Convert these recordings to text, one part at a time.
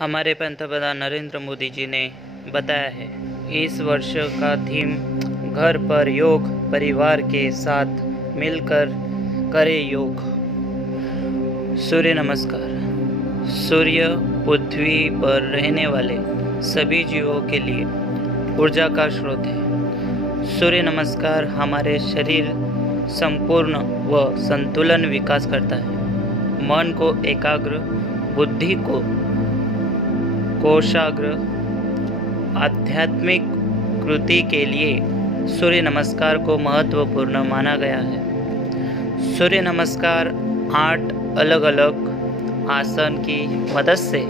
हमारे पंतप्रधान नरेंद्र मोदी जी ने बताया है, इस वर्ष का थीम घर पर योग, परिवार के साथ मिलकर करे योग। सूर्य नमस्कार। सूर्य पृथ्वी पर रहने वाले सभी जीवों के लिए ऊर्जा का स्रोत है। सूर्य नमस्कार हमारे शरीर संपूर्ण व संतुलन विकास करता है। मन को एकाग्र, बुद्धि को कोशाग्र, आध्यात्मिक कृति के लिए सूर्य नमस्कार को महत्वपूर्ण माना गया है। सूर्य नमस्कार 8 अलग अलग आसन की मदद से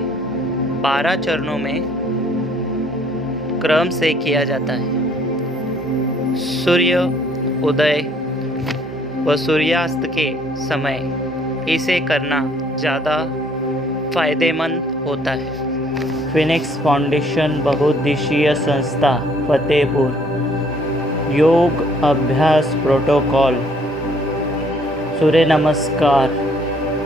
12 चरणों में क्रम से किया जाता है। सूर्य उदय व सूर्यास्त के समय इसे करना ज़्यादा फायदेमंद होता है। फिनिक्स फाउंडेशन बहुउद्देशीय संस्था फतेहपुर योग अभ्यास प्रोटोकॉल। सूर्य नमस्कार,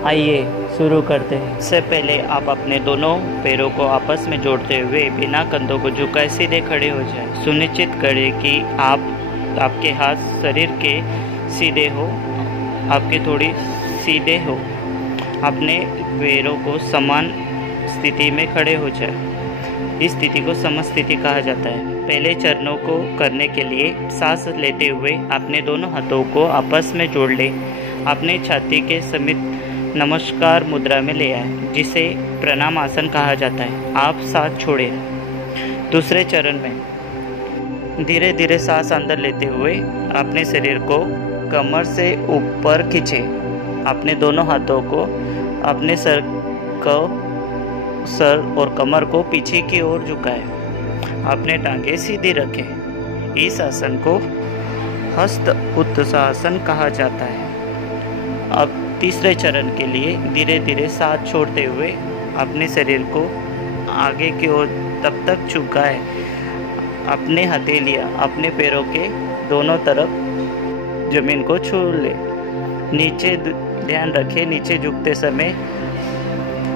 आइए शुरू करते हैं। इससे पहले आप अपने दोनों पैरों को आपस में जोड़ते हुए बिना कंधों को झुकाए सीधे खड़े हो जाएं। सुनिश्चित करें कि आपके हाथ शरीर के सीधे हो, आपके थोड़ी सीधे हो। अपने पैरों को समान स्थिति में खड़े हो जाए। इस स्थिति को समस्थिति कहा जाता है। पहले चरणों को करने के लिए सांस लेते हुए अपने दोनों हाथों को आपस में जोड़ लें। अपने छाती के समीप नमस्कार मुद्रा में ले आए, जिसे प्रणाम आसन कहा जाता है। आप सांस छोड़ें। दूसरे चरण में धीरे धीरे सांस अंदर लेते हुए अपने शरीर को कमर से ऊपर खींचें। अपने दोनों हाथों को अपने सर और कमर को पीछे की ओर झुकाएं। अपने टांगे सीधी रखें। इस आसन को हस्त उत्तानासन कहा जाता है। अब तीसरे चरण के लिए धीरे धीरे सांस छोड़ते हुए अपने शरीर को आगे की ओर तब तक झुकाएं। अपने हथेलियां अपने पैरों के दोनों तरफ जमीन को छू ले। नीचे ध्यान रखें, नीचे झुकते समय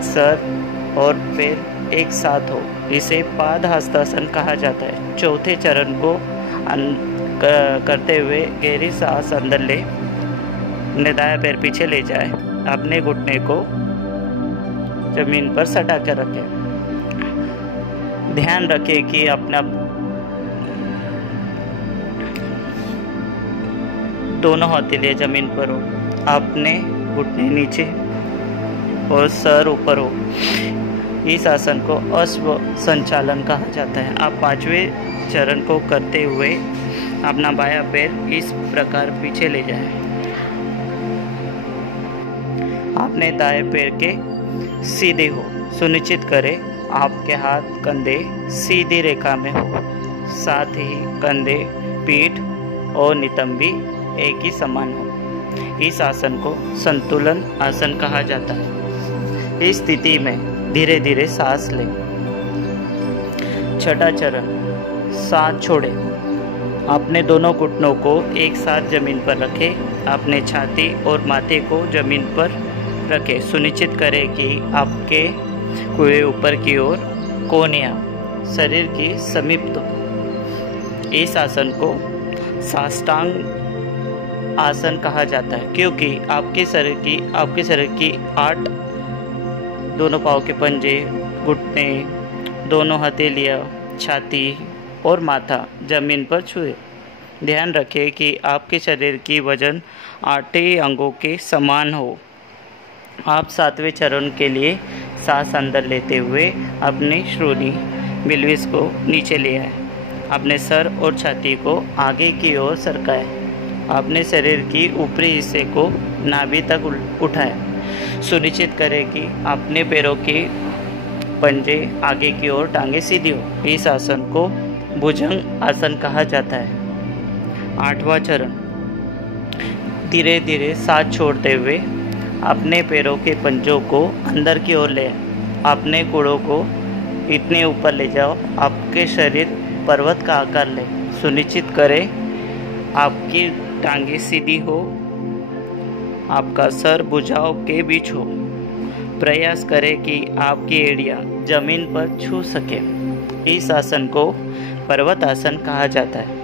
सर और पैर एक साथ हो। इसे पाद हस्तासन कहा जाता है। चौथे चरण को करते हुए गहरी सांस अंदर ले। दायां पैर पीछे ले जाए। अपने घुटने को जमीन पर सटा कर रखें। ध्यान रखें कि अपना दोनों हथेलियां जमीन पर हो, अपने घुटने नीचे और सर ऊपर हो। इस आसन को अश्व संचालन कहा जाता है। आप 5वें चरण को करते हुए अपना बायां पैर इस प्रकार पीछे ले जाएं। अपने दाएं पैर के सीधे हो। सुनिश्चित करें आपके हाथ कंधे सीधी रेखा में हो। साथ ही कंधे, पीठ और नितंबी एक ही समान हो। इस आसन को संतुलन आसन कहा जाता है। इस स्थिति में धीरे धीरे सांस लें। छठा चरण, सांस छोड़ें। अपने दोनों घुटनों को एक साथ जमीन पर रखें। अपने छाती और माथे को जमीन पर रखें। सुनिश्चित करें कि आपके पूरे ऊपर की ओर कोहनियाँ शरीर की समीप हो। इस आसन को साष्टांग आसन कहा जाता है, क्योंकि आपके शरीर की 8 दोनों पाँव के पंजे, घुटने, दोनों हथेलियां, छाती और माथा जमीन पर छुए। ध्यान रखें कि आपके शरीर की वजन 8 अंगों के समान हो। आप 7वें चरण के लिए सांस अंदर लेते हुए अपने श्रोणी बिल्विस को नीचे ले आए। अपने सर और छाती को आगे की ओर सरकाएं। अपने शरीर की ऊपरी हिस्से को नाभि तक उठाएं। सुनिश्चित करें कि अपने पैरों के पंजे आगे की ओर टांगे सीधी हो। इस आसन को भुजंग आसन कहा जाता है। 8वां चरण, धीरे धीरे सांस छोड़ते हुए अपने पैरों के पंजों को अंदर की ओर ले आए। अपने गुड़ों को इतने ऊपर ले जाओ आपके शरीर पर्वत का आकार ले। सुनिश्चित करें आपकी टांगे सीधी हो, आपका सर भुजाओं के बीच हो। प्रयास करें कि आपकी एड़ियाँ जमीन पर छू सके। इस आसन को पर्वत आसन कहा जाता है।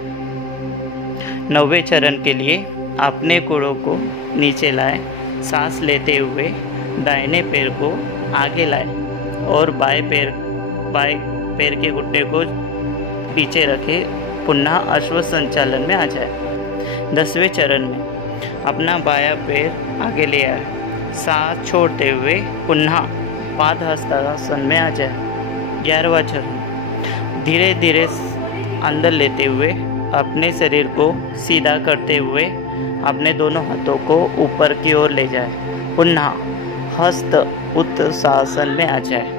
9वें चरण के लिए अपने घुटनों को नीचे लाएं, सांस लेते हुए दाहिने पैर को आगे लाएं और बाएं पैर के घुटने को पीछे रखें। पुनः अश्व संचालन में आ जाए। 10वें चरण में अपना बायां पैर आगे ले आए, सांस छोड़ते हुए पुनः पादहस्तासन में आ जाए। 11वां चरण धीरे धीरे अंदर लेते हुए अपने शरीर को सीधा करते हुए अपने दोनों हाथों को ऊपर की ओर ले जाए। पुनः हस्त उत्तानासन में आ जाए।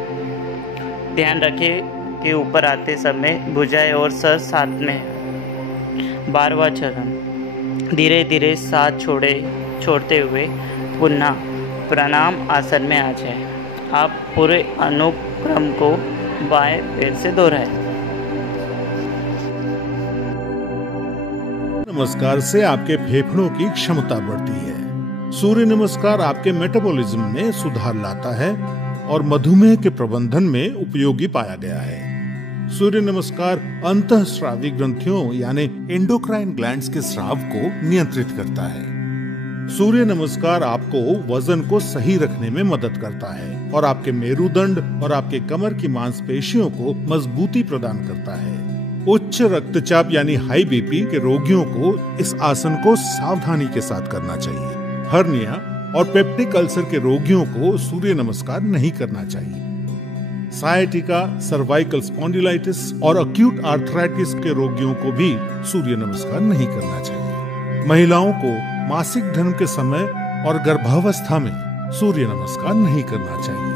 ध्यान रखें कि ऊपर आते समय भुजाएं और सर साथ में है। 12वां चरण धीरे धीरे सांस छोड़ते हुए पुनः प्रणाम आसन में आ जाए। आप पूरे अनुक्रम को बाएं पैर से दोहराएं। नमस्कार से आपके फेफड़ों की क्षमता बढ़ती है। सूर्य नमस्कार आपके मेटाबॉलिज्म में सुधार लाता है और मधुमेह के प्रबंधन में उपयोगी पाया गया है। सूर्य नमस्कार अंतःस्रावी ग्रंथियों यानी एंडोक्राइन ग्लैंड्स के स्राव को नियंत्रित करता है। सूर्य नमस्कार आपको वजन को सही रखने में मदद करता है और आपके मेरुदंड और आपके कमर की मांसपेशियों को मजबूती प्रदान करता है। उच्च रक्तचाप यानी हाई बीपी के रोगियों को इस आसन को सावधानी के साथ करना चाहिए। हर्निया और पेप्टिक अल्सर के रोगियों को सूर्य नमस्कार नहीं करना चाहिए। सायटिका, सर्वाइकल स्पॉन्डिलाइटिस और अक्यूट आर्थराइटिस के रोगियों को भी सूर्य नमस्कार नहीं करना चाहिए। महिलाओं को मासिक धर्म के समय और गर्भावस्था में सूर्य नमस्कार नहीं करना चाहिए।